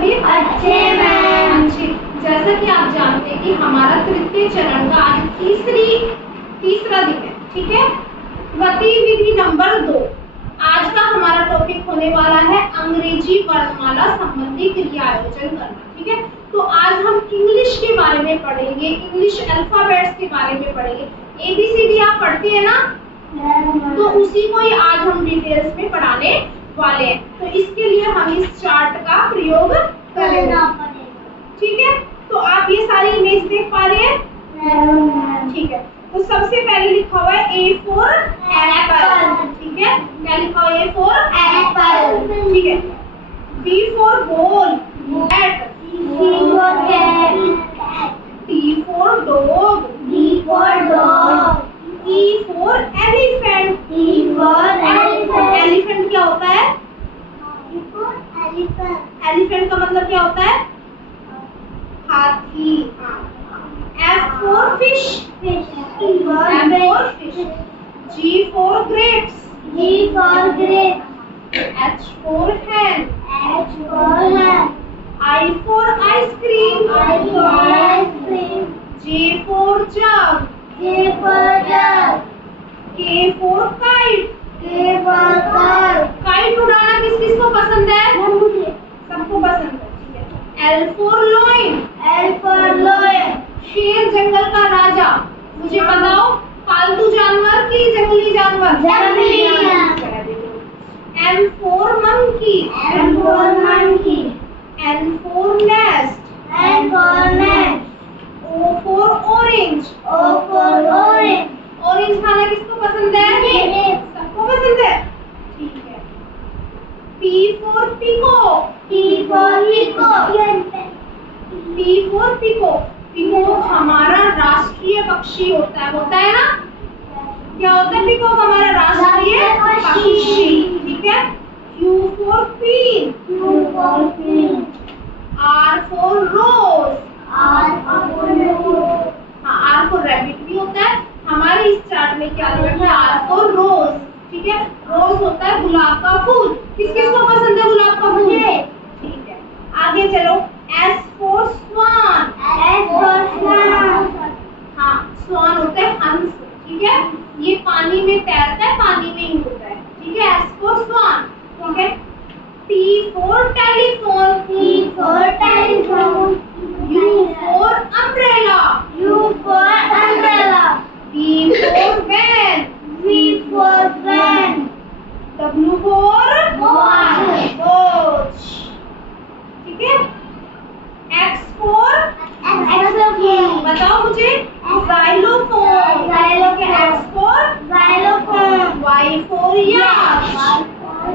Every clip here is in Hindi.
सभी? अच्छे मैम। अच्छे। जैसा कि आप जानते हैं कि हमारा तृतीय चरण का आज तीसरा दिन है, ठीक है। गतिविधि नंबर 2, आज का हमारा टॉपिक होने वाला है अंग्रेजी वर्णमाला संबंधी क्रिया आयोजन करना, ठीक है। तो आज हम इंग्लिश के बारे में पढ़ेंगे, इंग्लिश अल्फाबेट्स के बारे में पढ़ेंगे। ABCD आप पढ़ते हैं ना, तो उसी को ही आज हम डिटेल्स में पढ़ाने वाले हैं। तो इसके लिए हम इस चार्ट का प्रयोग करेंगे, ठीक है। तो आप ये सारी इमेज देख पा रहे हैं, ठीक है। तो सबसे पहले लिखा हुआ है A for एप्पल, ठीक है। क्या लिखा हुआ है? A for एप्पल, ठीक है। B for ball, bat, C for cat, D for dog, D for dog, E for elephant, E for elephant, elephant क्या होता है? E for elephant, एलिफेंट का मतलब क्या होता है? हाथी। F for fish, fish, F for fish, G for grapes, G for grape, H for hen, H for hen, I for ice cream, I for ice cream, J for jug, J for jug, K for kite, K for kite, kite उड़ाना किस किस को पसंद है? मुझे, सबको पसंद है, ठीक है। L for lion, L for lion, शेर जंगल का राजा। मुझे बताओ, पालतू जानवर की जंगली जानवर? जंगली। M for monkey, M for monkey, N for nest, N for nest, O for orange, O for orange, orange खाना किसको पसंद है? मुझे, सबको पसंद है, ठीक है। P for peacock, P for peacock, P for peacock, peacock हमारा राष्ट्रीय पक्षी होता है ना? क्या होता है peacock? हमारा राष्ट्रीय पक्षी, ठीक है। Q for queen, Q for queen, R for rose, R for rose, हाँ R for rabbit भी होता है। हमारे इस चार्ट में क्या लिखा है? R for rose, ठीक है। रोज होता है गुलाब का फूल। किस किस को पसंद है गुलाब का फूल? ठीक है। आगे चलो। S for swan, S for swan, हाँ स्वान होता है हंस, ठीक है। ये पानी में तैरता है, पानी में ही होता है, ठीक है। S for swan, ठीक है। T for telephone, T for telephone, U for umbrella, U for umbrella, V for van, V for van, W for watch, watch, ठीक है। X for xylophone, बताओ मुझे? xylophone, xylophone, X for xylophone, Y for yacht, Y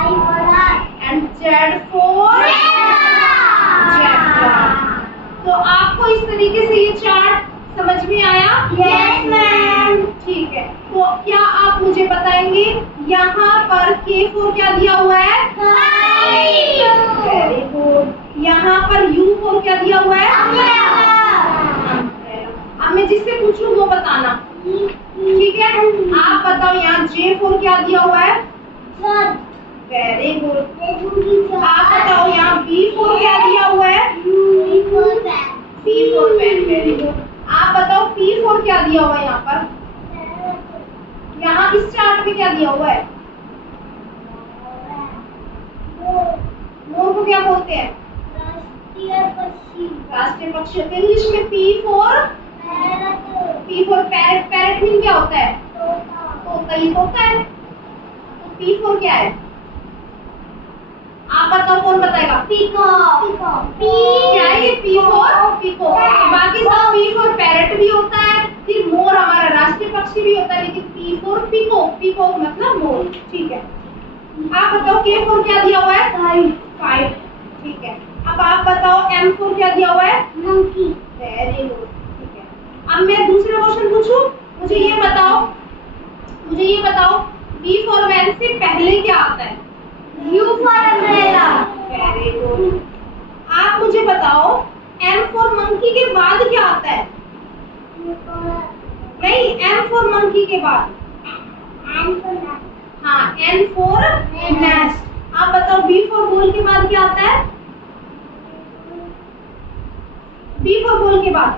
for and Z for zebra। तो आपको इस तरीके से ये चार्ट समझ में आया? Yes ma'am, ठीक है। तो क्या आप मुझे बताएंगे यहाँ पर K for क्या दिया हुआ है? Very good. यहाँ पर U for क्या दिया हुआ है? अब मैं जिससे पूछूं वो बताना, ठीक है। आप बताओ यहाँ J for क्या दिया हुआ है? Very good. आप बताओ यहाँ B for क्या दिया हुआ है? P for pen, very good. आप बताओ P for क्या दिया हुआ है यहाँ पर? यहाँ इस चार्ट में क्या दिया हुआ है? मोर को क्या बोलते हैं? राष्ट्रीय पक्षी। इंग्लिश में P for parrot. Parrot mean क्या होता है? तोता ही तोता है। तो P for क्या है? आप बताओ, कौन बताएगा? क्या है ये? P for peacock. बाकी सब P for पैरेट भी होता है, फिर मोर हमारा राष्ट्रीय पक्षी भी होता है, लेकिन P for पीकॉक। पीकॉक मतलब मोर, ठीक है। आप बताओ K for क्या दिया हुआ है? काइट, ठीक है। अब आप बताओ M for क्या दिया हुआ है? वेरी गुड, ठीक है। अब मैं दूसरा क्वेश्चन पूछूं? मुझे ये बताओ V for van से पहले क्या आता है? U for umbrella, very good. आप मुझे बताओ M for monkey के बाद क्या आता है? नहीं, M for monkey के बाद, हाँ N for nest। आप बताओ B for ball के बाद क्या आता है? बी फॉर बॉल के बाद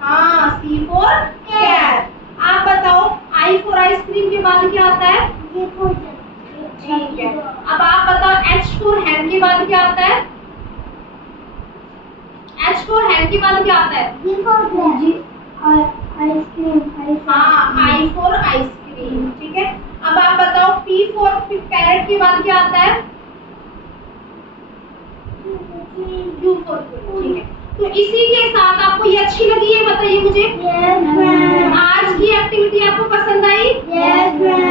हाँ सी फॉर कैट। आप बताओ आई फॉर आइसक्रीम के बाद क्या आता है? ठीक है। अब आप बताओ एच फॉर हैंड के बाद क्या आता है? एच फॉर हैंड के बाद क्या आता है? हाँ आई फॉर आइसक्रीम। ठीक है। अब आप बताओ पी फॉर पैरेट के बाद क्या आता है? You for. ठीक है। तो इसी के साथ आपको ये अच्छी लगी है बताइए मुझे। Yes, ma'am. आज की एक्टिविटी आपको पसंद आई? Yes, ma'am.